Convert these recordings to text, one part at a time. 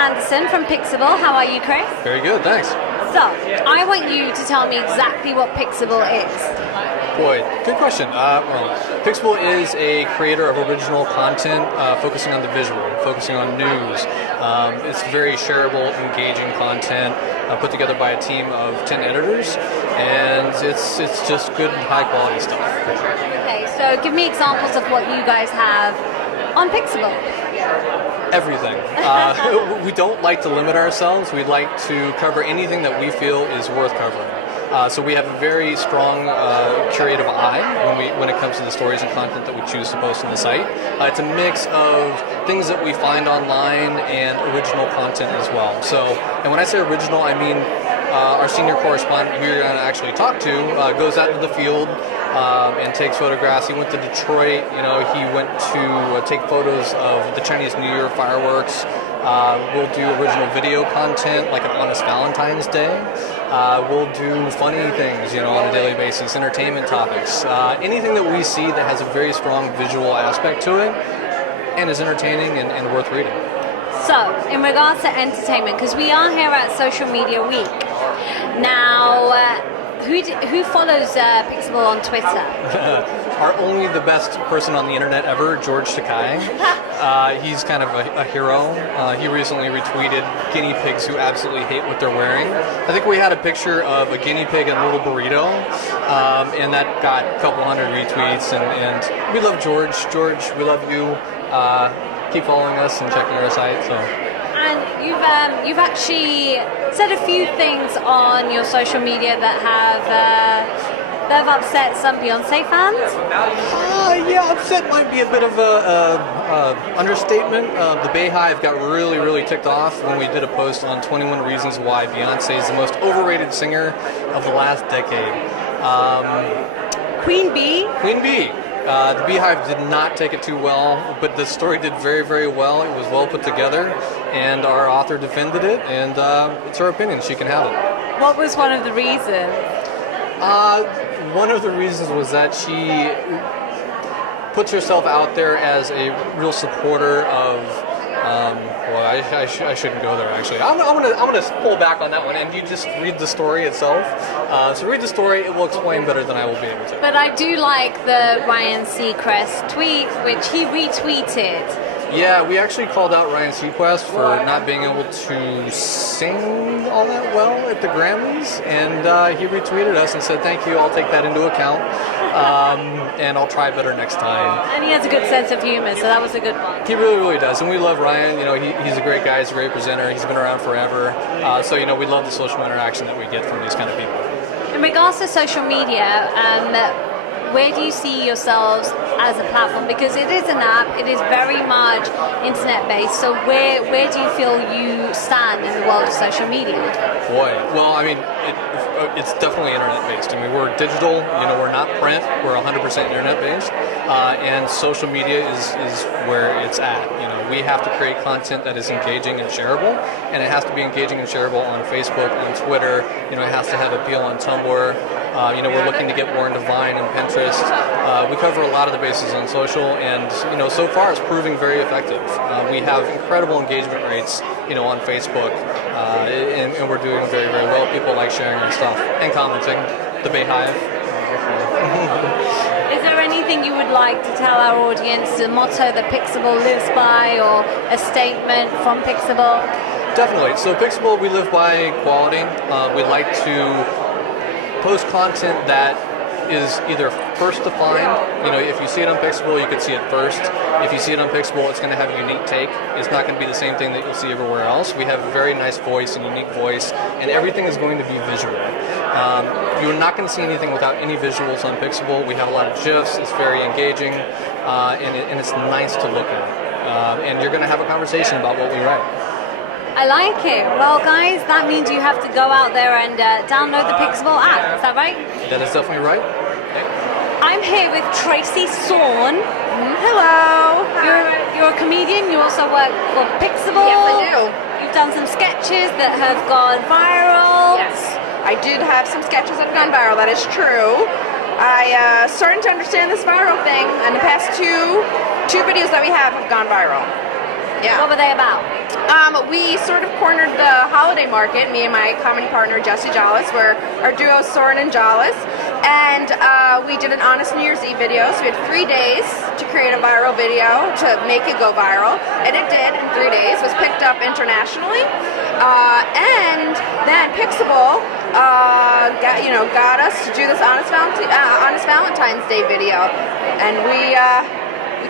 Anderson from Pixable. How are you, Chris? Very good, thanks. So, I want you to tell me exactly what Pixable is. Boy, good question. Pixable is a creator of original content focusing on the visual, focusing on news. It's very shareable, engaging content put together by a team of 10 editors, and it's just good and high quality stuff. Okay, so give me examples of what you guys have on Pixable. Everything. We don't like to limit ourselves. We'd like to cover anything that we feel is worth covering. So we have a very strong curative eye when it comes to the stories and content that we choose to post on the site. It's a mix of things that we find online and original content as well. So, and when I say original, I mean our senior correspondent we're going to actually talk to goes out into the field and takes photographs. He went to Detroit. He went to take photos of the Chinese New Year fireworks. We'll do original video content like an Honest Valentine's Day. We'll do funny things, on a daily basis, entertainment topics, anything that we see that has a very strong visual aspect to it and is entertaining and worth reading. So, in regards to entertainment, because we are here at Social Media Week, now, who follows Pixable on Twitter? Are only the best person on the internet ever, George Takai. He's kind of a hero. He recently retweeted guinea pigs who absolutely hate what they're wearing. I think we had a picture of a guinea pig and a little burrito, and that got a couple hundred retweets, and we love George. George, we love you. Keep following us and checking our site. So. And you've actually said a few things on your social media that have upset some Beyonce fans. Yeah, upset might be a bit of a understatement. The Bayhive got really ticked off when we did a post on 21 reasons why Beyonce is the most overrated singer of the last decade. Queen Bee. The Beehive did not take it too well, but the story did very well. It was well put together, and our author defended it, and it's her opinion. She can have it. What was one of the reasons? One of the reasons was that she puts herself out there as a real supporter of. I shouldn't go there. Actually, I'm gonna pull back on that one, and you just read the story itself. So read the story; it will explain better than I will be able to. But I do like the Ryan Seacrest tweet, which he retweeted. Yeah, we actually called out Ryan Seacrest for not being able to sing all that well at the Grammys, and he retweeted us and said, "Thank you, I'll take that into account, and I'll try better next time." And he has a good sense of humor, so that was a good one. He really does, and we love Ryan. He's a great guy, he's a great presenter, he's been around forever, so we love the social interaction that we get from these kind of people. In regards to social media, where do you see yourselves as a platform? Because it is an app, it is very much internet-based, so where do you feel you stand in the world of social media? Boy, well, it's definitely internet-based. We're digital, we're not print, we're 100% internet-based, and social media is where it's at. We have to create content that is engaging and shareable, and it has to be engaging and shareable on Facebook, on Twitter, it has to have appeal on Tumblr. We're looking to get more into Vine and Pinterest. We cover a lot of the bases on social, and so far it's proving very effective. We have incredible engagement rates, on Facebook, and we're doing very well. People like sharing our stuff and commenting. The Bayhive. Is there anything you would like to tell our audience, a motto that Pixable lives by, or a statement from Pixable? Definitely. So Pixable, we live by quality. We like to post content that is either first to find. If you see it on Pixable, you can see it first. If you see it on Pixable, it's going to have a unique take. It's not going to be the same thing that you'll see everywhere else. We have a very nice voice and unique voice, and everything is going to be visual. You're not going to see anything without any visuals on Pixable. We have a lot of GIFs. It's very engaging, and it's nice to look at. And you're going to have a conversation about what we write. I like it. Well, guys, that means you have to go out there and download the Pixable app. Is that right? That is definitely right. I'm here with Tracy Sorn. Hello. You're a comedian. You also work for Pixable. Yes, I do. You've done some sketches that have gone viral. Yes, I did have some sketches that have gone viral. That is true. I started to understand this viral thing, and the past two videos that we have gone viral. Yeah. What were they about? We sort of cornered the holiday market. Me and my comedy partner Jesse Jollis were our duo Soren and Jollis, and we did an honest New Year's Eve video. So we had 3 days to create a viral video to make it go viral, and it did in 3 days. It was picked up internationally, and then Pixable got us to do this honest Valentine's Day video, and we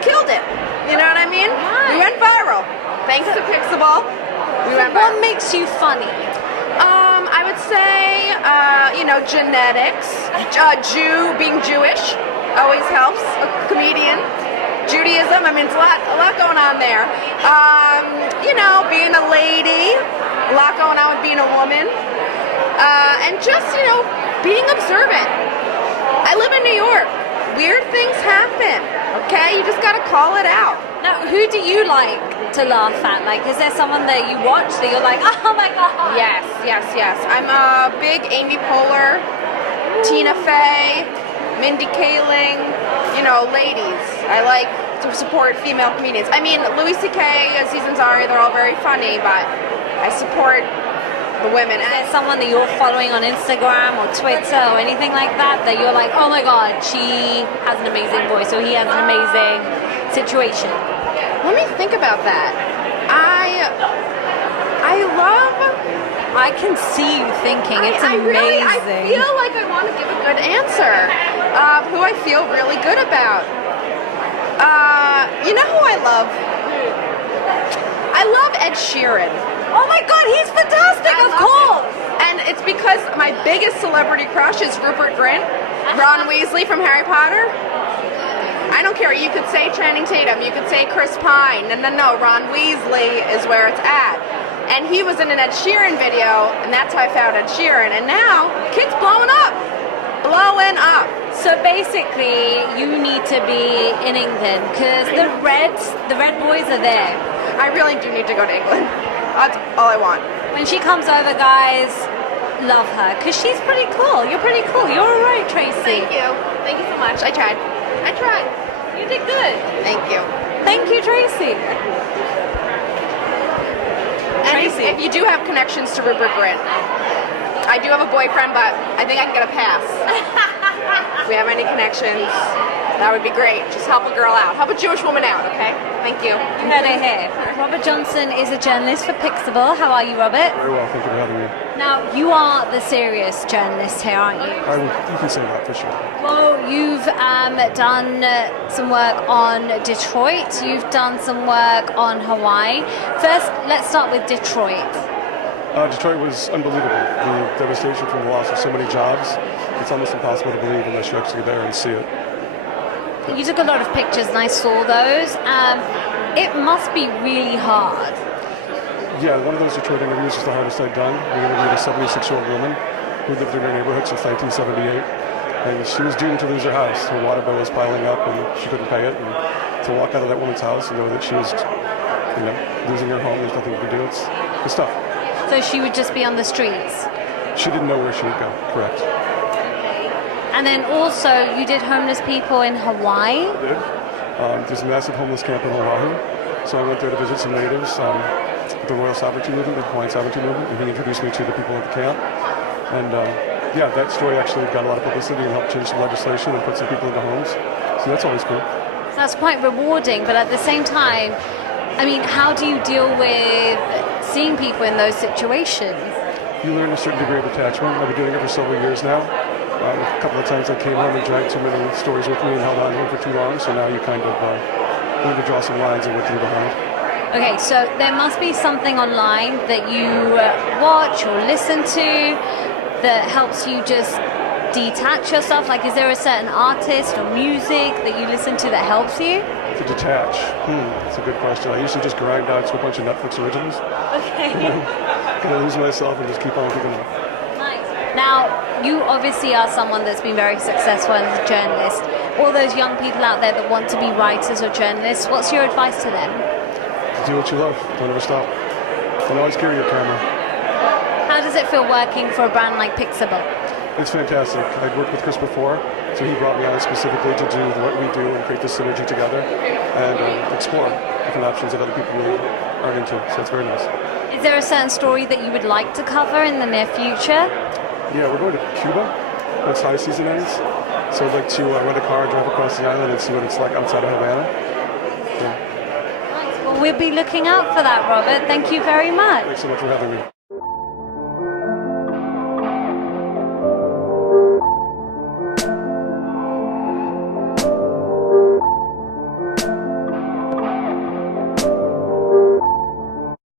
killed it. You know what I mean? Nice. We went viral. Thanks to Pixable. We went What viral. makes you funny? I would say, genetics. Being Jewish always helps. A comedian. Judaism. I mean, it's a lot going on there. Being a lady. A lot going on with being a woman. And just, being observant. I live in New York. Weird things happen. Okay, you just gotta call it out. Now, who do you like to laugh at? Like, is there someone that you watch that you're like, oh my god? Yes. I'm a big Amy Poehler, Tina Fey, Mindy Kaling, ladies. I like to support female comedians. I mean, Louis C.K., Aziz Ansari, they're all very funny, but I support the women. Is there someone that you're following on Instagram or Twitter or anything like that that you're like, oh my god, she has an amazing voice or he has an amazing situation? Let me think about that. I can see you thinking. It's amazing. I feel like I want to give a good answer of who I feel really good about. You know who I love? I love Ed Sheeran. Oh my god, he's fantastic, of course! And it's because my biggest celebrity crush is Rupert Grint, Ron Weasley from Harry Potter. I don't care, you could say Channing Tatum, you could say Chris Pine. No, Ron Weasley is where it's at. And he was in an Ed Sheeran video, and that's how I found Ed Sheeran. And now, kid's blowing up. Blowing up. So basically, you need to be in England, because the red boys are there. I really do need to go to England. That's all I want. When she comes over, guys, love her, because she's pretty cool. You're pretty cool. You're all right, Tracy. Thank you. Thank you so much. I tried. You did good. Thank you. Thank you, Tracy. And Tracy. if you do have connections to Rupert Grint, I do have a boyfriend, but I think I can get a pass. If we have any connections, that would be great. Just help a girl out. Help a Jewish woman out, okay? Thank you. You heard it here. Robert Johnson is a journalist for Pixable. How are you, Robert? Very well, thank you for having me. Now, you are the serious journalist here, aren't you? You can say that for sure. Well, you've done some work on Detroit. You've done some work on Hawaii. First, let's start with Detroit. Detroit was unbelievable. The devastation from the loss of so many jobs. It's almost impossible to believe unless you're actually there and see it. You took a lot of pictures and I saw those. It must be really hard. Yeah, one of those Detroit interviews was the hardest I'd done. We interviewed a 76-year-old woman who lived in her neighborhood since 1978. And she was doomed to lose her house. Her water bill was piling up and she couldn't pay it. And to walk out of that woman's house and know that she was losing her home, there's nothing to do. It's tough. So she would just be on the streets? She didn't know where she would go, correct. And then also, you did homeless people in Hawaii? I did. There's a massive homeless camp in Oahu. So I went there to visit some natives, the Royal Sovereignty Movement, the Hawaiian Sovereignty Movement, and he introduced me to the people at the camp. And that story actually got a lot of publicity and helped change some legislation and put some people into homes. So that's always cool. So that's quite rewarding, but at the same time, I mean, how do you deal with seeing people in those situations? You learn a certain degree of attachment. I've been doing it for several years now. A couple of times I came home and dragged too many stories with me and held on to them for too long, so now you kind of learn to draw some lines and what to leave behind. Okay, so there must be something online that you watch or listen to that helps you just detach yourself? Like, is there a certain artist or music that you listen to that helps you? To detach? That's a good question. I usually just grind out to a bunch of Netflix originals. Okay. Kind of lose myself and just keep on keeping up. Nice. Now, you obviously are someone that's been very successful as a journalist. All those young people out there that want to be writers or journalists, what's your advice to them? Do what you love. Don't ever stop. Don't always carry your camera. How does it feel working for a brand like Pixable? It's fantastic. I'd worked with Chris before, so he brought me on specifically to do what we do and create this synergy together and explore different options that other people really aren't into. So it's very nice. Is there a certain story that you would like to cover in the near future? Yeah, we're going to Cuba once high season ends. So I'd like to rent a car, drive across the island, and see what it's like outside of Havana. Yeah. Well, we'll be looking out for that, Robert. Thank you very much. Thanks so much for having me.